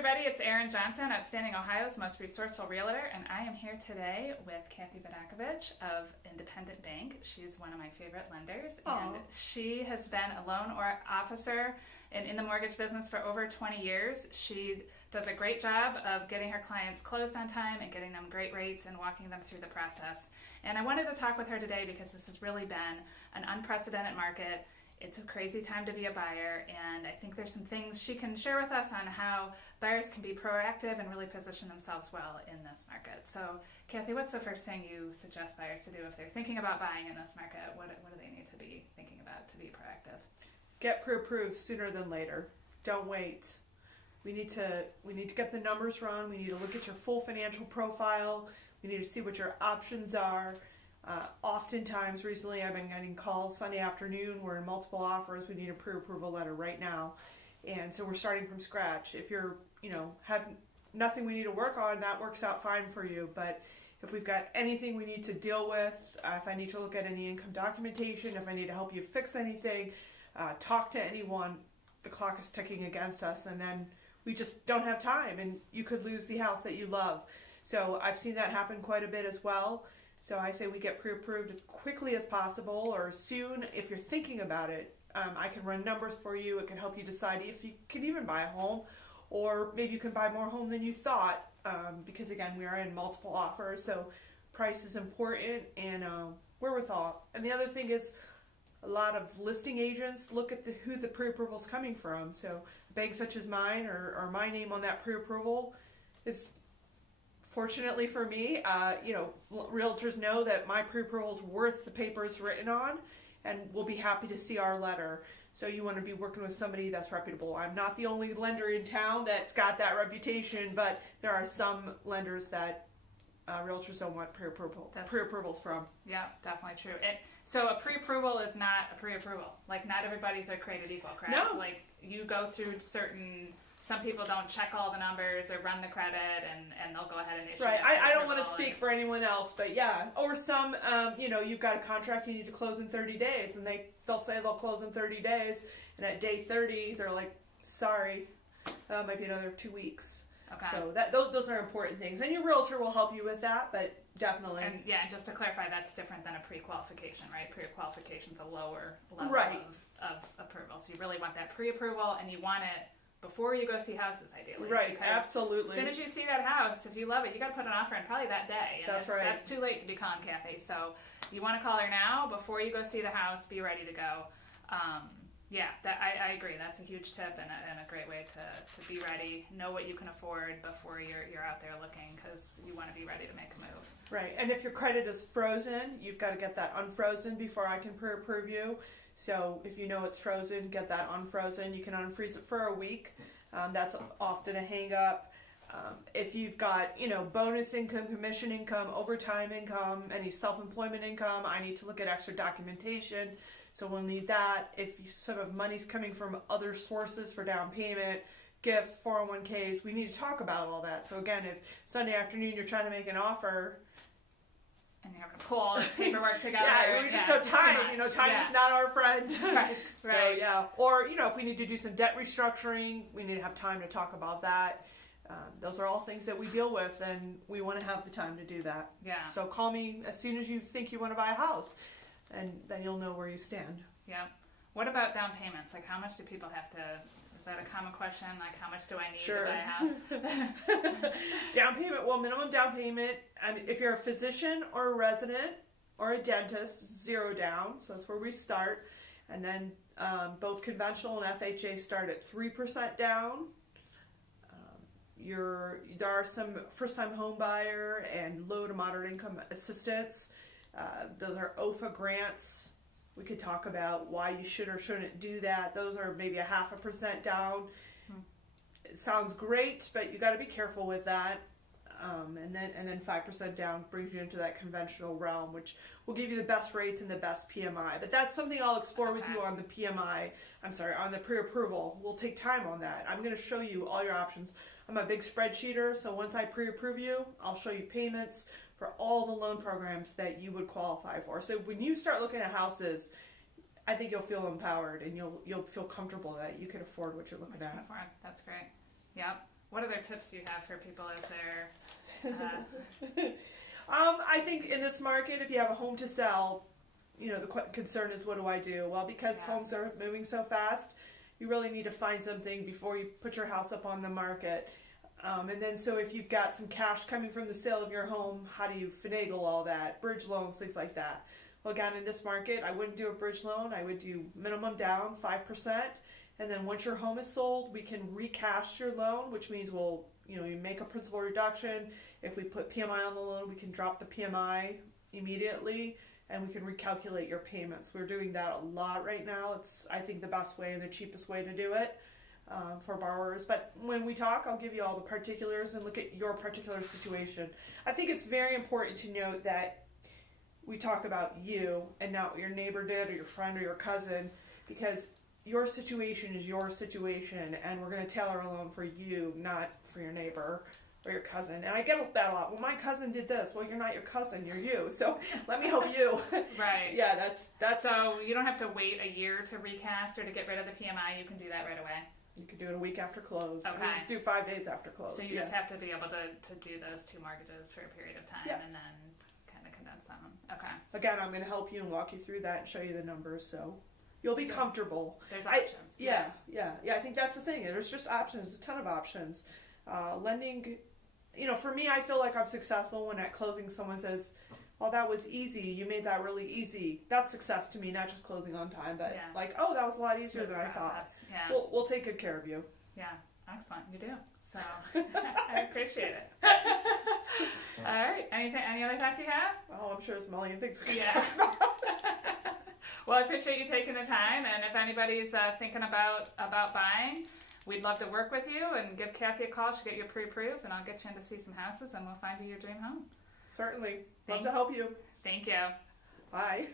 everybody, it's Erin Johnson, Outstanding Ohio's most resourceful realtor, and I am here today with Kathy Vidakovics of Independent Bank. She's one of my favorite lenders, and she has been a loan officer in the mortgage business for over 20 years. She does a great job of getting her clients closed on time and getting them great rates and walking them through the process. And I wanted to talk with her today because this has really been an unprecedented market. It's a crazy time to be a buyer, and I think there's some things she can share with us on how buyers can be proactive and really position themselves well in this market. So, Kathy, what's the first thing you suggest buyers to do if they're thinking about buying in this market? What do they need to be thinking about to be proactive? Get PreApproved sooner than later. Don't wait. We need to get the numbers run. We need to look at your full financial profile. We need to see what your options are. Oftentimes, recently, I've been getting calls Sunday afternoon. We're in multiple offers. We need a pre-approval letter right now. And so we're starting from scratch. If you're, have nothing we need to work on, that works out fine for you. But if we've got anything we need to deal with, if I need to look at any income documentation, if I need to help you fix anything, talk to anyone, the clock is ticking against us. And then we just don't have time, and you could lose the house that you love. So I've seen that happen quite a bit as well. So I say we get pre-approved as quickly as possible or soon if you're thinking about it. I can run numbers for you. It can help you decide if you can even buy a home, or maybe you can buy more home than you thought because, again, we are in multiple offers. So price is important, and wherewithal. And the other thing is a lot of listing agents look at who the pre-approval is coming from. So a bank such as mine or my name on that pre-approval is, fortunately for me, realtors know that my pre-approval is worth the paper it's written on, and will be happy to see our letter. So you want to be working with somebody that's reputable. I'm not the only lender in town that's got that reputation, but there are some lenders that realtors don't want pre-approvals from. Yeah, definitely true. So a pre-approval is not a pre-approval. Like, not everybody's created equal, correct? No. Like, you go through some people don't check all the numbers or run the credit, and they'll go ahead and issue. Right. I don't want to speak for anyone else, but yeah. Or some, you've got a contract you need to close in 30 days, and they'll say they'll close in 30 days, and at day 30, they're like, sorry, might be another 2 weeks. Okay. So those are important things. And your realtor will help you with that, but definitely. And just to clarify, that's different than a pre-qualification, right? Pre-qualification is a lower level of approval. So you really want that pre-approval, and you want it before you go see houses, ideally. Right, absolutely. As soon as you see that house, if you love it, you got to put an offer in probably that day. And that's right. That's too late to be calling Kathy. So you want to call her now before you go see the house. Be ready to go. I agree. That's a huge tip and a great way to be ready. Know what you can afford before you're out there looking, because you want to be ready to make a move. Right, and if your credit is frozen, you've got to get that unfrozen before I can pre-approve you. So if you know it's frozen, get that unfrozen. You can unfreeze it for a week. That's often a hang-up. If you've got, bonus income, commission income, overtime income, any self-employment income, I need to look at extra documentation. So we'll need that. If some of money's coming from other sources for down payment, gifts, 401ks, we need to talk about all that. So again, if Sunday afternoon you're trying to make an offer, and you're having to pull all this paperwork together. We just don't time. Time is not our friend. Right. So or if we need to do some debt restructuring, we need to have time to talk about that. Those are all things that we deal with, and we want to have the time to do that. Yeah. So call me as soon as you think you want to buy a house, and then you'll know where you stand. Yeah. What about down payments? Like, how much do people have to? Is that a common question? Like, how much do I need to buy a house? Down payment, minimum down payment. I mean, if you're a physician or a resident or a dentist, 0 down. So that's where we start. And then both conventional and FHA start at 3% down. There are some first-time home buyer and low to moderate income assistance. Those are OFA grants. We could talk about why you should or shouldn't do that. Those are maybe 0.5% down. It sounds great, but you got to be careful with that. And then 5% down brings you into that conventional realm, which will give you the best rates and the best PMI. But that's something I'll explore with you on the PMI. On the pre-approval. We'll take time on that. I'm going to show you all your options. I'm a big spreadsheeter, so once I pre-approve you, I'll show you payments for all the loan programs that you would qualify for. So when you start looking at houses, I think you'll feel empowered, and you'll feel comfortable that you can afford what you're looking at. That's great. Yep. What other tips do you have for people as they're... I think in this market, if you have a home to sell, the concern is, what do I do? Well, because homes are moving so fast, you really need to find something before you put your house up on the market. And then, so if you've got some cash coming from the sale of your home, how do you finagle all that? Bridge loans, things like that. Well, again, in this market, I wouldn't do a bridge loan. I would do minimum down 5%. And then once your home is sold, we can recast your loan, which means you make a principal reduction. If we put PMI on the loan, we can drop the PMI immediately, and we can recalculate your payments. We're doing that a lot right now. It's, I think, the best way and the cheapest way to do it for borrowers. But when we talk, I'll give you all the particulars and look at your particular situation. I think it's very important to note that we talk about you and not what your neighbor did or your friend or your cousin, because your situation is your situation, and we're going to tailor a loan for you, not for your neighbor or your cousin. And I get that a lot. Well, my cousin did this. Well, you're not your cousin, you're you. So let me help you. Right. Yeah, that's. So you don't have to wait a year to recast or to get rid of the PMI. You can do that right away. You can do it a week after close. Okay. I mean, do 5 days after close. So you just have to be able to do those 2 mortgages for a period of time, and then kind of condense them. Okay. Again, I'm going to help you and walk you through that and show you the numbers, so you'll be comfortable. There's options. Yeah. I think that's the thing. There's just options, a ton of options. Lending, for me, I feel like I'm successful when at closing someone says, "Oh, that was easy. You made that really easy." That's success to me, not just closing on time, but like, "Oh, that was a lot easier than I thought." Yeah. We'll take good care of you. Yeah, excellent. You do. So I appreciate it. All right. Any other thoughts you have? Oh, I'm sure there's a million things we can talk about. Well, I appreciate you taking the time, and if anybody's thinking about buying, we'd love to work with you, and give Kathy a call. She'll get you pre-approved, and I'll get you in to see some houses, and we'll find you your dream home. Certainly. Love to help you. Thank you. Bye.